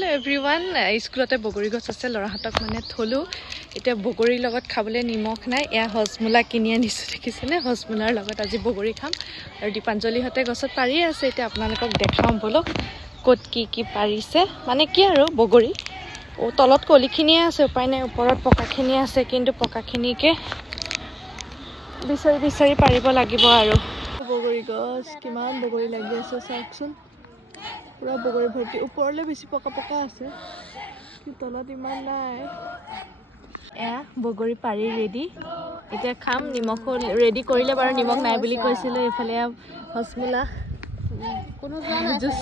hello' everyone স্কুলতে বগৰী গছ আছে ল'ৰাহঁতক মানে থলোঁ এতিয়া বগৰীৰ লগত খাবলৈ নিমখ নাই এয়া হজমোলা কিনি আনিছোঁ দেখিছেনে হজমোলাৰ লগত আজি বগৰী খাম আৰু দীপাঞ্জলিহঁতে গছত পাৰিয়ে আছে এতিয়া আপোনালোকক দেখাওঁ বলক ক'ত কি পাৰিছে মানে কি আৰু বগৰী তলত কলিখিনিয়ে আছে উপায় নাই ওপৰত পকাখিনিয়ে আছে কিন্তু পকাখিনিকে বিচাৰি পাৰিব লাগিব আৰু বগৰী গছ কিমান বগৰী লাগি আছে চাওকচোন পুৰা বগৰী ভৰ্তি ওপৰলৈ বেছি পকা আছে কি তলত ইমান নাই এয়া বগৰী পাৰি ৰেডি এতিয়া খাম নিমখ ৰেডি কৰিলে বাৰু নিমখ নাই বুলি কৈছিলে এইফালে হজমোলা কোনো জুচ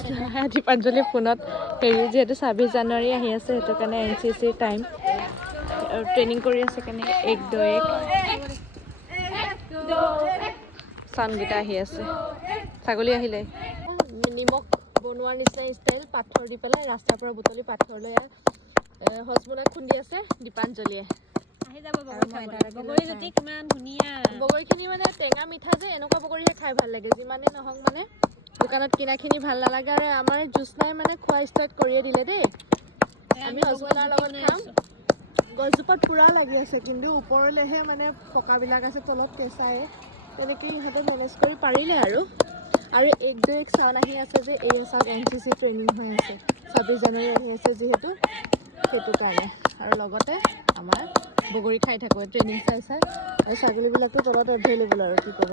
দীপাঞ্জলি ফোনত হেৰি যিহেতু 26 জানুৱাৰী আহি আছে সেইটো কাৰণে NCC টাইম আৰু ট্ৰেইনিং কৰি আছে কাৰণে 1-2-1 চাউণ্ডকেইটা আহি আছে ছাগলী আহিলে নিমখ বনোৱাৰ নিচিনা ষ্টাইল পাথৰ দি পেলাই ৰাস্তাৰ পৰা বুটলি পাথৰ লৈ হজমোলা খুন্দি আছে দীপাঞ্জলিয়ে আহি যাব বগৰী গুটি কিমান ধুনীয়া বগৰীখিনি মানে টেঙা মিঠা যে এনেকুৱা বগৰীহে খাই ভাল লাগে যিমানে নহওক মানে দোকানত কিনাখিনি ভাল নালাগে আৰু আমাৰ জুচ নাই মানে খোৱা ষ্টাৰ্ট কৰিয়ে দিলে দেই আমি হজমোলাৰ লগত খাম গছজোপাত পুৰা লাগি আছে কিন্তু ওপৰলৈহে মানে পকাবিলাক আছে তলত কেঁচাই তেনেকৈ ইহঁতে মেনেজ কৰি পাৰিলে আৰু 1-2-1 চাউন আহি আছে যে এই চাউন NCC ট্ৰেইনিং হৈ আছে 26 জানুৱাৰী আহি আছে যিহেতু সেইটো কাৰণে আৰু লগতে আমাৰ বগৰী খাই থাকোঁ ট্ৰেইনিং চাই আৰু ছাগলীবিলাকতো তলত এভেইলেবল আৰু কি ক'ব